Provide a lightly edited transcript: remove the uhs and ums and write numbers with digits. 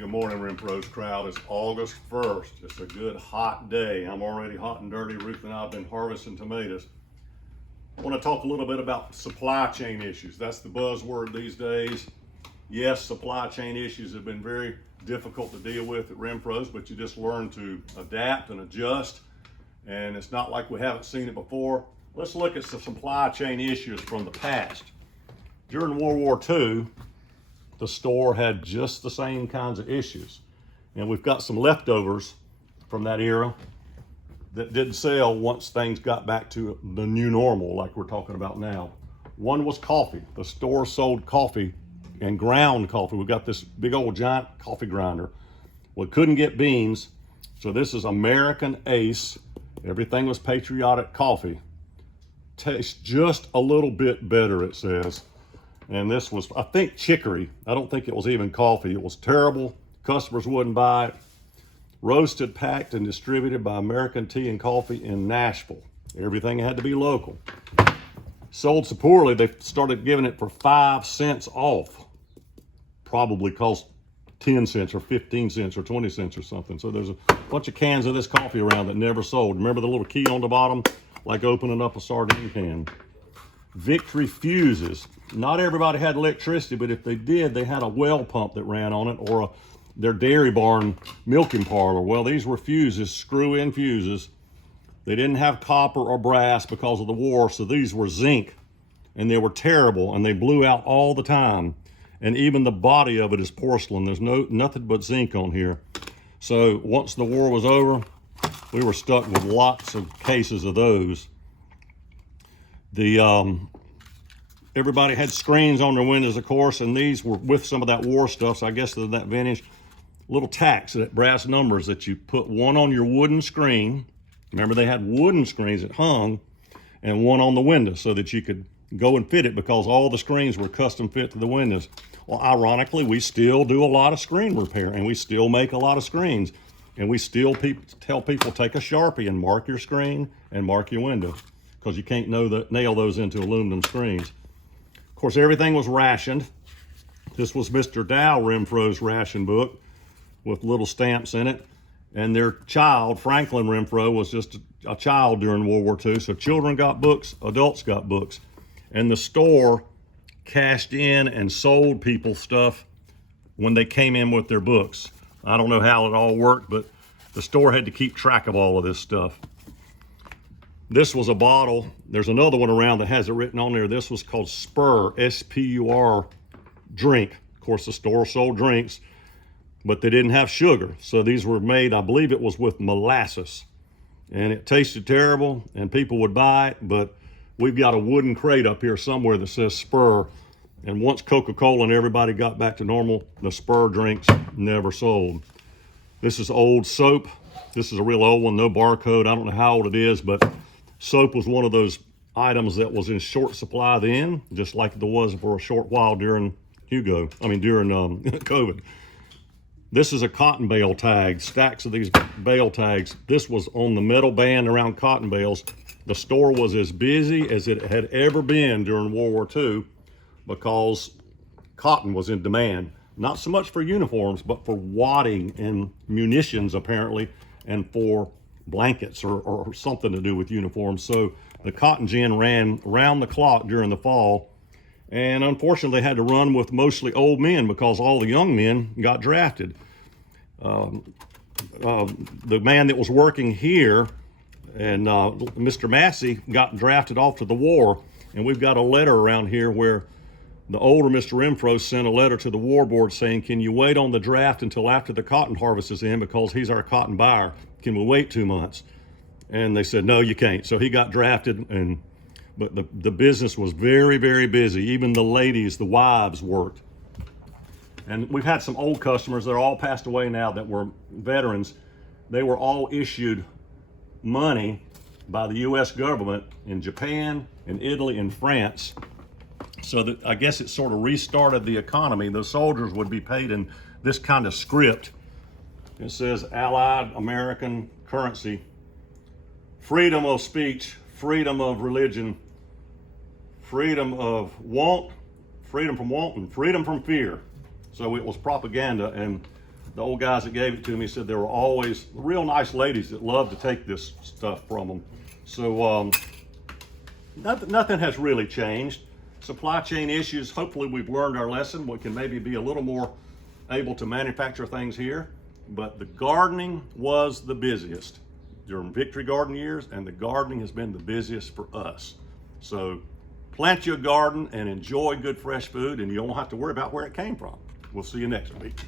Good morning, Renfro's crowd. It's August 1st. It's a good hot day. I'm already hot and dirty. Ruth and I have been harvesting tomatoes. I want to talk a little bit about supply chain issues. That's the buzzword these days. Yes, supply chain issues have been very difficult to deal with at Renfro's, but you just learn to adapt and adjust. And it's not like we haven't seen it before. Let's look at some supply chain issues from the past. During World War II, the store had just the same kinds of issues. And we've got some leftovers from that era that didn't sell once things got back to the new normal like we're talking about now. One was coffee. The store sold coffee and ground coffee. We got this big old giant coffee grinder. We couldn't get beans, so this is American Ace. Everything was patriotic coffee. Tastes just a little bit better, it says. And this was, I think, chicory. I don't think it was even coffee. It was terrible. Customers wouldn't buy it. Roasted, packed, and distributed by American Tea and Coffee in Nashville. Everything had to be local. Sold so poorly, they started giving it for 5 cents off. Probably cost 10 cents or 15 cents or 20 cents or something. So there's a bunch of cans of this coffee around that never sold. Remember the little key on the bottom? Like opening up a sardine can. Victory fuses. Not everybody had electricity, but if they did, they had a well pump that ran on it, or their dairy barn milking parlor. Well, these were fuses, screw-in fuses. They didn't have copper or brass because of the war, so these were zinc, and they were terrible, and they blew out all the time. And even the body of it is porcelain. There's nothing but zinc on here. So once the war was over, we were stuck with lots of cases of those. Everybody had screens on their windows, of course, and these were with some of that war stuff, so I guess they're that vintage. Little tacks, that brass numbers that you put one on your wooden screen. Remember, they had wooden screens that hung, and one on the window so that you could go and fit it, because all the screens were custom fit to the windows. Well, ironically, we still do a lot of screen repair, and we still make a lot of screens, and we still tell people, take a Sharpie and mark your screen and mark your window, because you can't nail those into aluminum screens. Of course, everything was rationed. This was Mr. Dow Renfro's ration book with little stamps in it. And their child, Franklin Renfro, was just a child during World War II. So children got books, adults got books. And the store cashed in and sold people stuff when they came in with their books. I don't know how it all worked, but the store had to keep track of all of this stuff. This was a bottle. There's another one around that has it written on there. This was called Spur, S-P-U-R, drink. Of course, the store sold drinks, but they didn't have sugar. So these were made, I believe it was with molasses. And it tasted terrible, and people would buy it, but we've got a wooden crate up here somewhere that says Spur. And once Coca-Cola and everybody got back to normal, the Spur drinks never sold. This is old soap. This is a real old one, no barcode. I don't know how old it is, but soap was one of those items that was in short supply then, just like it was for a short while during COVID. This is a cotton bale tag, stacks of these bale tags. This was on the metal band around cotton bales. The store was as busy as it had ever been during World War II because cotton was in demand. Not so much for uniforms, but for wadding and munitions apparently, and for blankets or something to do with uniforms. So the cotton gin ran around the clock during the fall, and unfortunately they had to run with mostly old men because all the young men got drafted. The man that was working here, and Mr. Massey, got drafted off to the war, and we've got a letter around here where the older Mr. Renfro sent a letter to the war board saying, can you wait on the draft until after the cotton harvest is in, because he's our cotton buyer. Can we wait 2 months? And they said, no, you can't. So he got drafted, but the business was very, very busy. Even the ladies, the wives, worked. And we've had some old customers that are all passed away now that were veterans. They were all issued money by the U.S. government in Japan, in Italy, and France. So that, I guess it sort of restarted the economy. The soldiers would be paid in this kind of script. It says Allied American currency, freedom of speech, freedom of religion, freedom of want, freedom from want, and freedom from fear. So it was propaganda, and the old guys that gave it to me said there were always real nice ladies that loved to take this stuff from them. So nothing has really changed. Supply chain issues, hopefully we've learned our lesson. We can maybe be a little more able to manufacture things here, but the gardening was the busiest during Victory Garden years, and the gardening has been the busiest for us. So plant your garden and enjoy good fresh food, and you don't have to worry about where it came from. We'll see you next week.